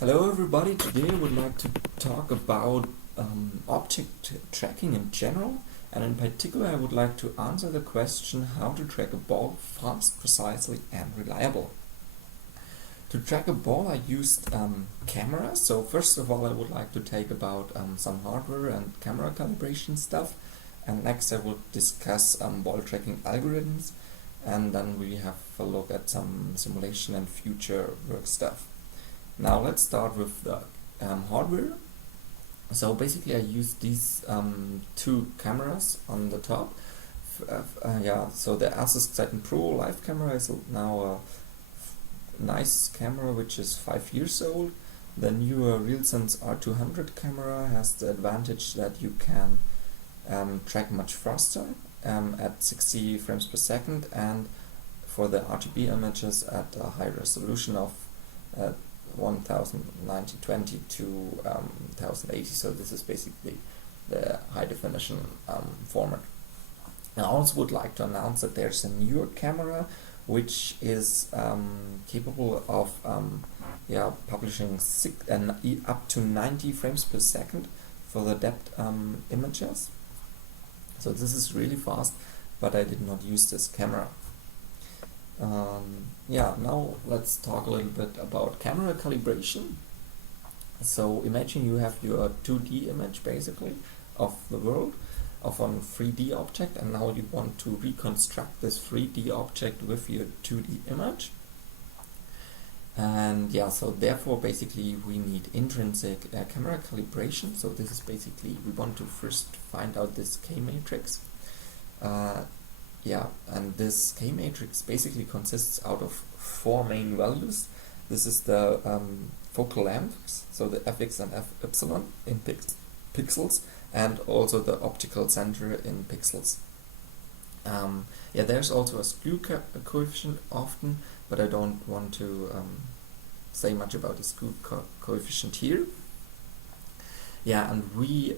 Hello everybody, today I would like to talk about object tracking in general, and in particular I would like to answer the question how to track a ball fast, precisely and reliable. To track a ball I used cameras, so first of all I would like to take about some hardware and camera calibration stuff, and next I will discuss ball tracking algorithms, and then we have a look at some simulation and future work stuff. Now let's start with the hardware. So basically I use these two cameras on the top. So the Asus Titan Pro live camera is now a nice camera which is 5 years old. The newer RealSense R200 camera has the advantage that you can track much faster at 60 frames per second, and for the RGB images at a high resolution of 1920 to 1080, so this is basically the high definition format. And I also would like to announce that there's a newer camera which is capable of publishing up to 90 frames per second for the depth images. So this is really fast, but I did not use this camera. Now let's talk a little bit about camera calibration. So imagine you have your 2D image basically of the world, of a 3D object, and now you want to reconstruct this 3D object with your 2D image. And so therefore basically we need intrinsic camera calibration. So this is basically, we want to first find out this K-matrix. And this K-matrix basically consists out of 4 main values. This is the focal lengths, so the fx and fy in pixels, and also the optical center in pixels. There's also a skew coefficient often, but I don't want to say much about the skew coefficient here. And we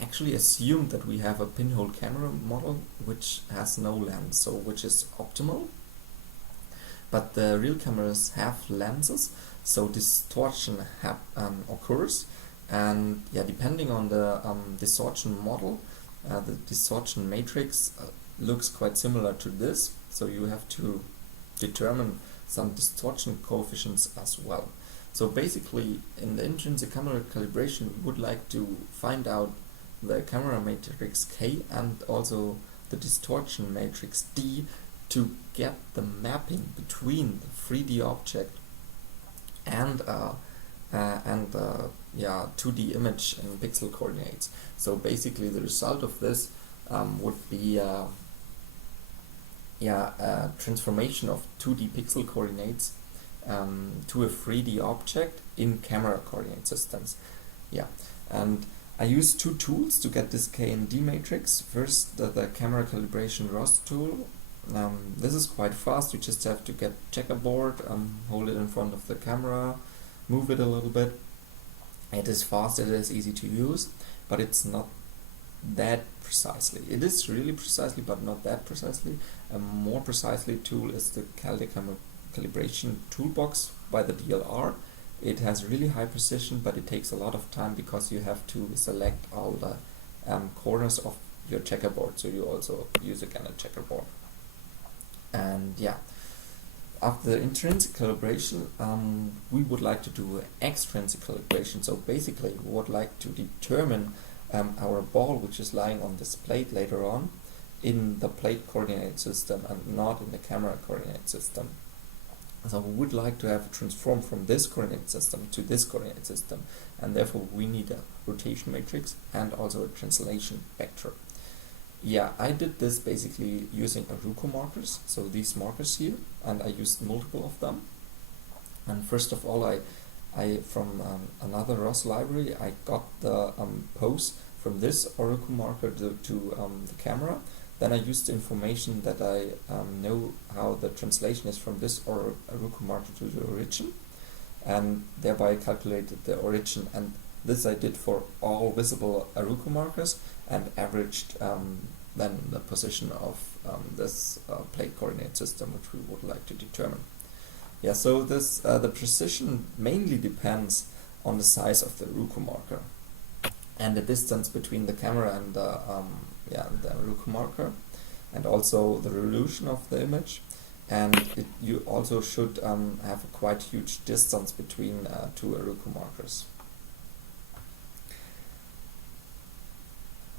actually assume that we have a pinhole camera model which has no lens, so which is optimal. But the real cameras have lenses, so distortion occurs, and depending on the distortion model, the distortion matrix looks quite similar to this, so you have to determine some distortion coefficients as well. So basically in the intrinsic camera calibration we would like to find out the camera matrix K and also the distortion matrix D to get the mapping between the 3D object and 2D image in pixel coordinates. So basically the result of this would be a transformation of 2D pixel coordinates to a 3D object in camera coordinate systems. And I use 2 tools to get this K and D matrix. First, the camera calibration ROS tool. This is quite fast. You just have to get checkerboard, hold it in front of the camera, move it a little bit. It is fast, it is easy to use, but it's not that precisely. It is really precisely, but not that precisely. A more precisely tool is the calibration toolbox by the DLR. It has really high precision, but it takes a lot of time because you have to select all the corners of your checkerboard, so you also use again a checkerboard. And after the intrinsic calibration, we would like to do extrinsic calibration. So basically we would like to determine our ball which is lying on this plate later on in the plate coordinate system and not in the camera coordinate system. So we would like to have a transform from this coordinate system to this coordinate system, and therefore we need a rotation matrix and also a translation vector. I did this basically using Aruco markers, so these markers here, and I used multiple of them. And first of all, I from another ROS library, I got the pose from this Aruco marker to the camera. Then I used the information that I know how the translation is from this Aruco marker to the origin, and thereby calculated the origin, and this I did for all visible Aruco markers and averaged then the position of this plate coordinate system which we would like to determine. Yeah, so this the precision mainly depends on the size of the Roku marker and the distance between the camera and the Roku marker, and also the resolution of the image. And you also should have a quite huge distance between two Roku markers.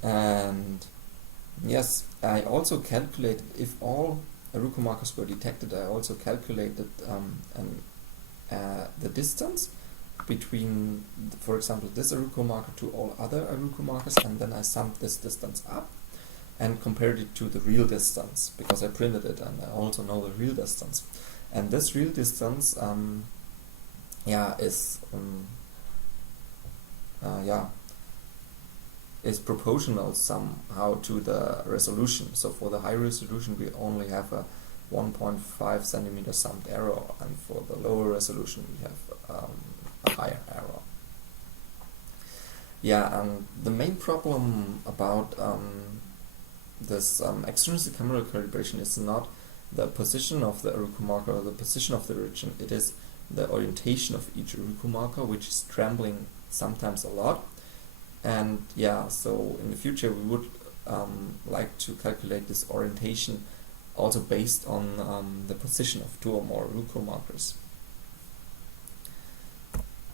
And yes, I also calculated, if all Roku markers were detected, I also calculated the distance between, for example, this Roku marker to all other Roku markers, and then I summed this distance up and compared it to the real distance, because I printed it and I also know the real distance. And this real distance is proportional somehow to the resolution. So for the high resolution we only have a 1.5 centimeter summed error, and for the lower resolution we have a higher error. Yeah, and the main problem about this extrinsic camera calibration is not the position of the Roku marker or the position of the region. It is the orientation of each Roku marker, which is trembling sometimes a lot. And yeah, so in the future we would like to calculate this orientation also based on the position of two or more Roku markers.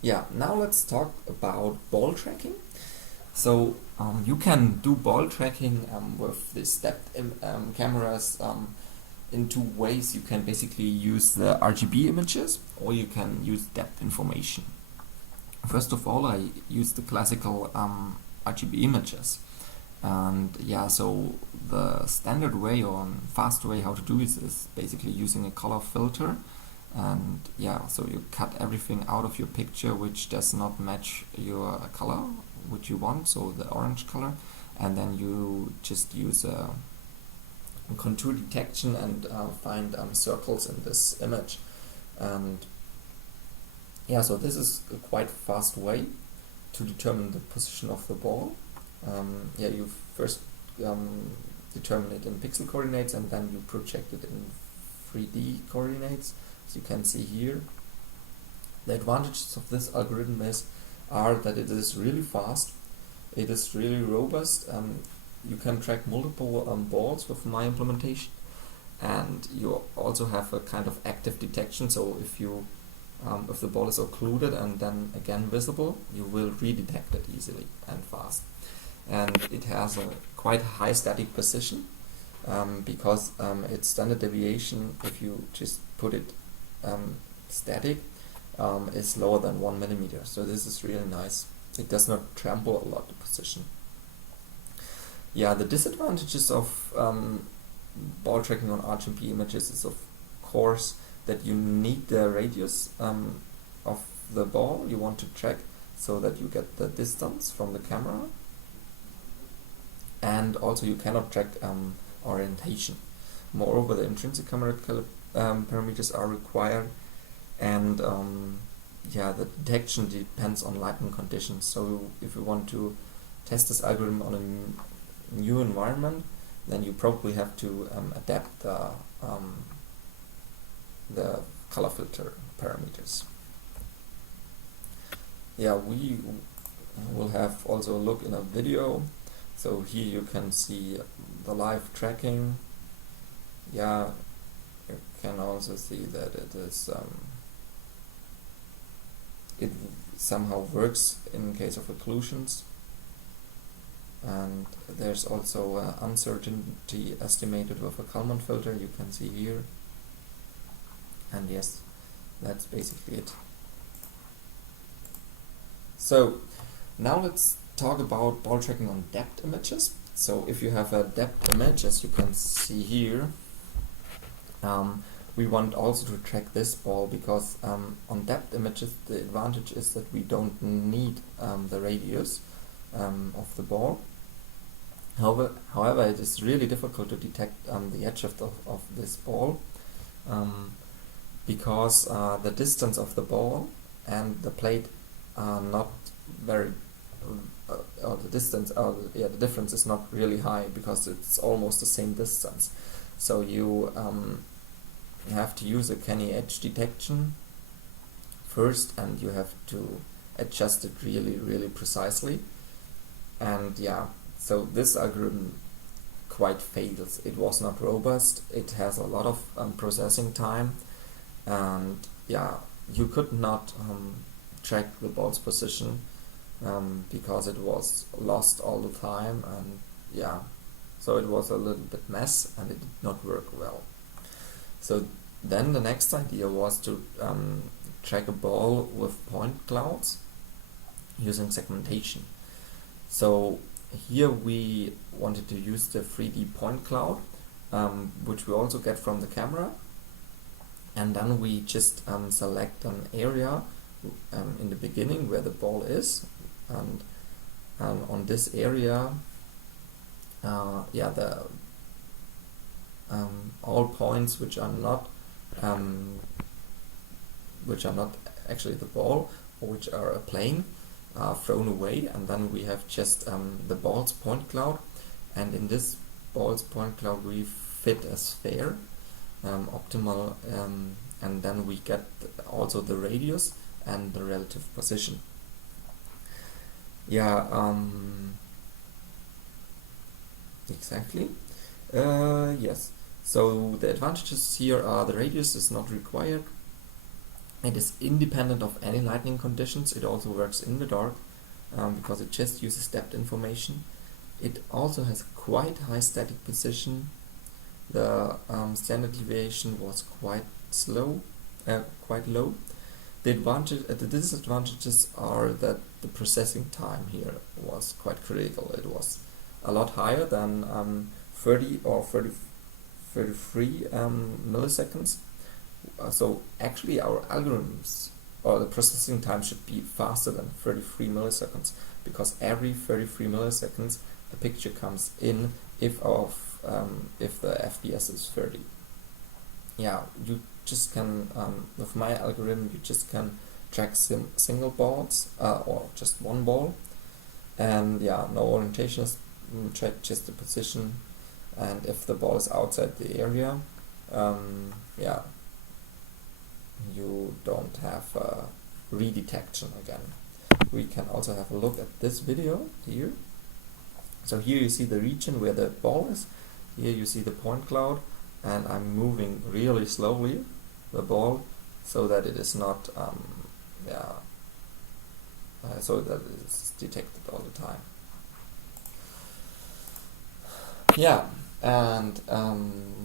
Yeah, now let's talk about ball tracking. So you can do ball tracking with the stepped cameras in two ways. You can basically use the RGB images, or you can use depth information. First of all, I use the classical RGB images. And yeah, so the standard way or fast way how to do this is basically using a color filter. And yeah, so you cut everything out of your picture which does not match your color which you want, so the orange color, and then you just use a contour detection and find circles in this image. And yeah, so this is a quite fast way to determine the position of the ball. Yeah, you first determine it in pixel coordinates, and then you project it in 3D coordinates, as you can see here. The advantages of this algorithm are that it is really fast, it is really robust, you can track multiple balls with my implementation, and you also have a kind of active detection. So if the ball is occluded and then again visible, you will redetect it easily and fast. And it has a quite high static precision because its standard deviation, if you just put it static, is lower than 1 millimeter. So this is really nice. It does not tremble a lot, the position. Yeah, the disadvantages of ball tracking on RGB images is of course that you need the radius of the ball you want to track, so that you get the distance from the camera, and also you cannot track orientation. Moreover, the intrinsic camera parameters are required, and yeah, the detection depends on lighting conditions. So if you want to test this algorithm on a new environment, then you probably have to adapt the color filter parameters. Yeah, we will have also a look in a video. So here you can see the live tracking. Yeah, you can also see that it is it somehow works in case of occlusions, and there's also uncertainty estimated with a Kalman filter, you can see here. And yes, that's basically it. So now let's talk about ball tracking on depth images. So if you have a depth image, as you can see here, we want also to track this ball, because on depth images the advantage is that we don't need the radius of the ball. However, it is really difficult to detect the edge of this ball, because the distance of the ball and the plate are not very the difference is not really high, because it's almost the same distance. So you have to use a canny edge detection first, and you have to adjust it really precisely. And yeah, so this algorithm quite fails. It was not robust, it has a lot of processing time, and yeah, you could not track the ball's position because it was lost all the time, and yeah, so it was a little bit mess and it did not work well. So then the next idea was to track a ball with point clouds using segmentation. So here we wanted to use the 3D point cloud, which we also get from the camera, and then we just select an area in the beginning where the ball is, and on this area, the all points which are not actually the ball, or which are a plane, are thrown away, and then we have just the ball's point cloud, and in this ball's point cloud we fit a sphere, optimal, and then we get also the radius and the relative position. Exactly. Yes. So the advantages here are the radius is not required. It is independent of any lighting conditions. It also works in the dark because it just uses depth information. It also has quite high static position. The standard deviation was quite low. The disadvantages are that the processing time here was quite critical. It was a lot higher than 30 or 33 milliseconds. So actually our algorithms, or the processing time, should be faster than 33 milliseconds, because every 33 milliseconds a picture comes in if the FPS is 30. Yeah, you just can, with my algorithm, you just can track single balls, or just one ball, and yeah, no orientations, track just the position, and if the ball is outside the area, you don't have redetection again. We can also have a look at this video here. So here you see the region where the ball is. Here you see the point cloud, and I'm moving really slowly the ball so that it is not so that it is detected all the time. Yeah, and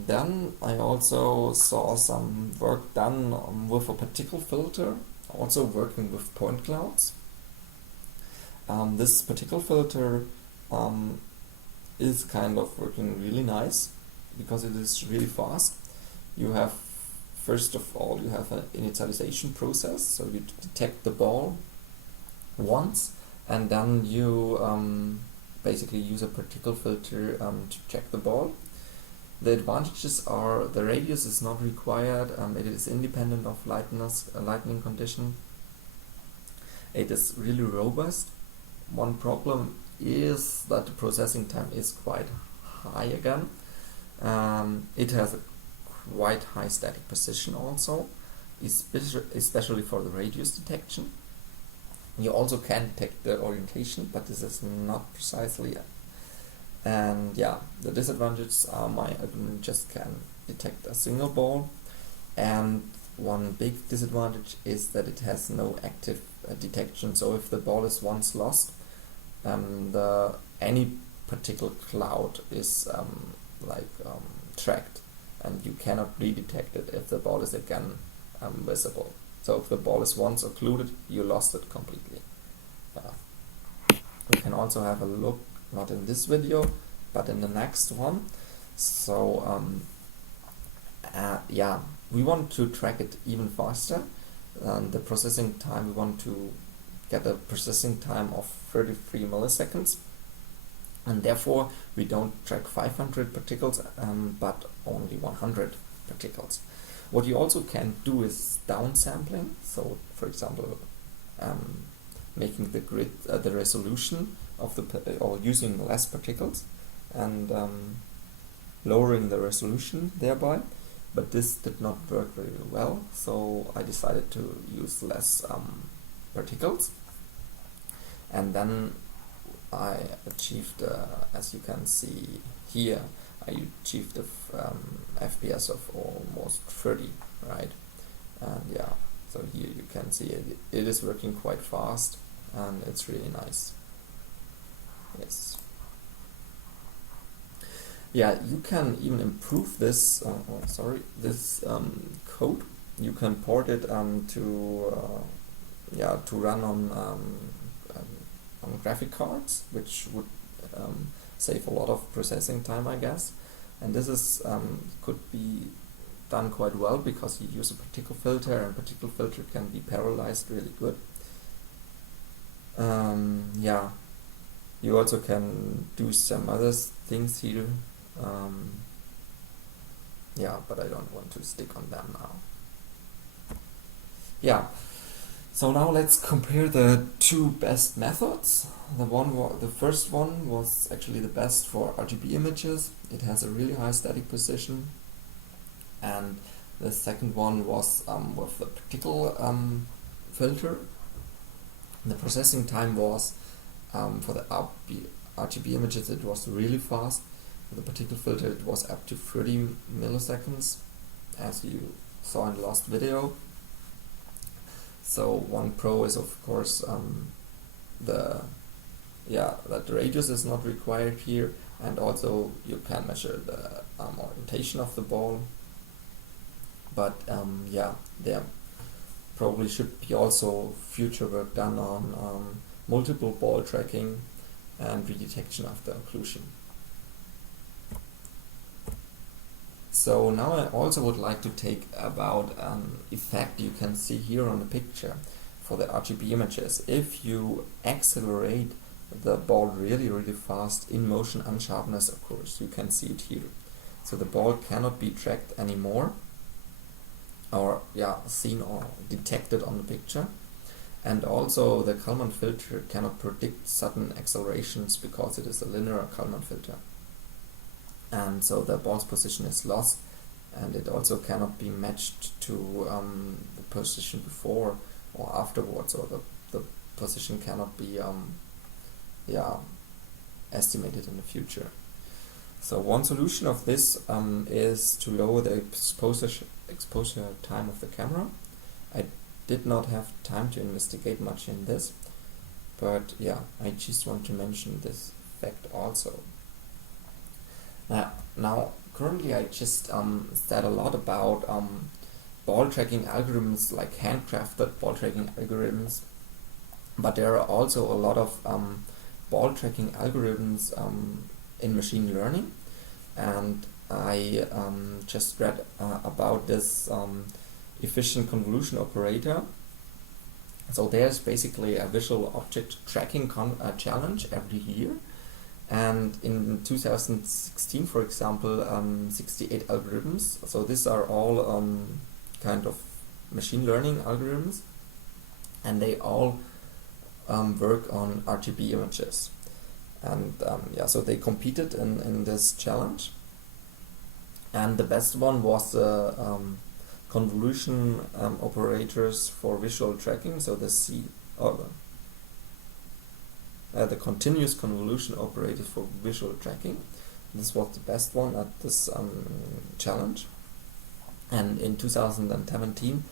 then I also saw some work done with a particle filter, also working with point clouds. This particle filter is kind of working really nice because it is really fast. You have, first of all, you have an initialization process, so you detect the ball once, and then you basically use a particle filter to check the ball. The advantages are the radius is not required, it is independent of lightning condition. It is really robust. One problem is that the processing time is quite high again. It has a quite high static position also, especially for the radius detection. You also can detect the orientation, but this is not precisely. And yeah, the disadvantages are I just can detect a single ball, and one big disadvantage is that it has no active detection. So if the ball is once lost, any particle cloud is tracked, and you cannot redetect it if the ball is again visible. So if the ball is once occluded, you lost it completely. We can also have a look, not in this video, but in the next one. So we want to track it even faster. The processing time, we want to get a processing time of 33 milliseconds, and therefore we don't track 500 particles but only 100 particles. What you also can do is downsampling. So for example, making the grid the resolution of or using less particles and lowering the resolution thereby. but this did not work very well, so I decided to use less particles. And then I achieved, as you can see here, I achieved a FPS of almost 30, right? And yeah, so here you can see it is working quite fast, and it's really nice. Yes. Yeah, you can even improve this. This code. You can port it to run on graphic cards, which would save a lot of processing time, I guess. And this is could be done quite well because you use a particle filter, and particle filter can be parallelized really good. Yeah, you also can do some other things here. Yeah, but I don't want to stick on them now. Yeah, so now let's compare the two best methods. The first one was actually the best for RGB images. It has a really high static precision. And the second one was with the particle filter. The processing time was, for the RGB images, it was really fast. For the particle filter, it was up to 30 milliseconds, as you saw in the last video. So one pro is, of course, that the radius is not required here, and also you can measure the orientation of the ball. But yeah, there probably should be also future work done on multiple ball tracking and redetection of the occlusion. So now I also would like to take about an effect you can see here on the picture for the RGB images. If you accelerate the ball really fast, in motion unsharpness occurs. You can see it here. So the ball cannot be tracked anymore, or seen or detected on the picture. And also the Kalman filter cannot predict sudden accelerations because it is a linear Kalman filter. And so the ball's position is lost, and it also cannot be matched to the position before or afterwards, or the position cannot be estimated in the future. So one solution of this is to lower the exposure time of the camera. I did not have time to investigate much in this, but yeah, I just want to mention this fact also. Now currently I just said a lot about ball tracking algorithms, like handcrafted ball tracking algorithms, but there are also a lot of ball tracking algorithms in machine learning, and I just read about this efficient convolution operator. So there's basically a visual object tracking challenge every year, and in 2016, for example, 68 algorithms. So these are all kind of machine learning algorithms, and they all work on RGB images. And so they competed in this challenge, and the best one was the convolution operators for visual tracking. So the continuous convolution operators for visual tracking. This was the best one at this challenge. And in 2017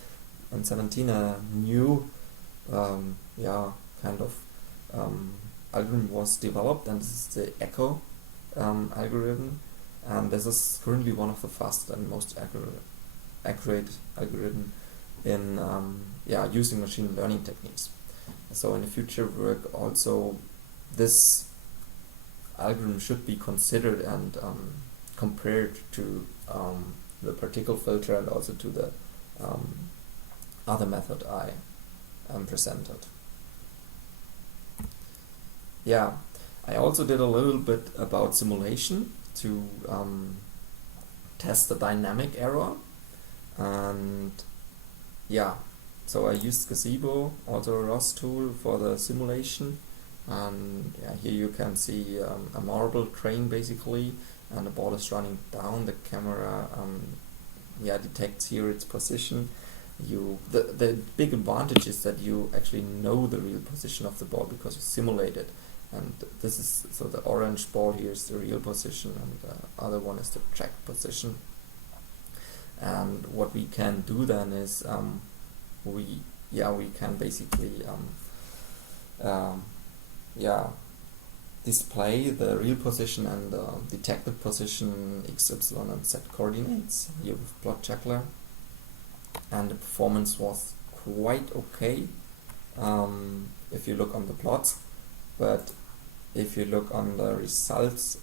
a new algorithm was developed, and this is the ECHO algorithm, and this is currently one of the fastest and most accurate algorithm in using machine learning techniques. So in the future work also this algorithm should be considered and compared to the particle filter, and also to the other method I presented. Yeah, I also did a little bit about simulation to test the dynamic error, and so I used Gazebo, also a ROS tool, for the simulation. And here you can see a marble train basically, and the ball is running down. The camera detects here its position. The big advantage is that you actually know the real position of the ball because you simulate it. And this is, so the orange ball here is the real position, and the other one is the tracked position. And what we can do then is we can basically display the real position and detected position x, y, and z coordinates here with plot checker. And the performance was quite okay if you look on the plots, but if you look on the results,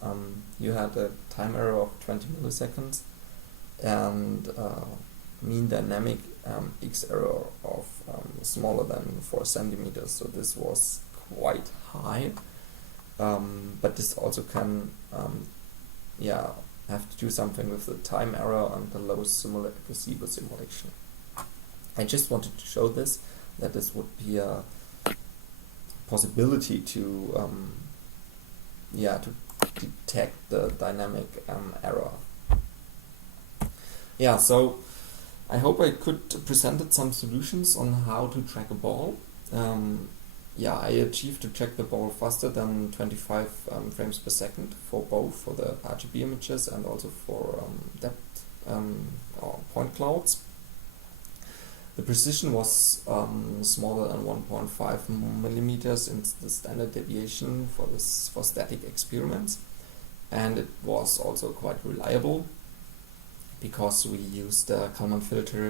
you had a time error of 20 milliseconds and mean dynamic x error of smaller than 4 centimeters. So this was quite high, but this also can have to do something with the time error and the low placebo simulation. I just wanted to show this, that this would be a possibility to detect the dynamic error. Yeah, so I hope I could presented some solutions on how to track a ball. I achieved to track the ball faster than 25 frames per second for both for the RGB images and also for depth or point clouds. The precision was smaller than 1.5 millimeters in the standard deviation for static experiments, and it was also quite reliable because we used the Kalman filter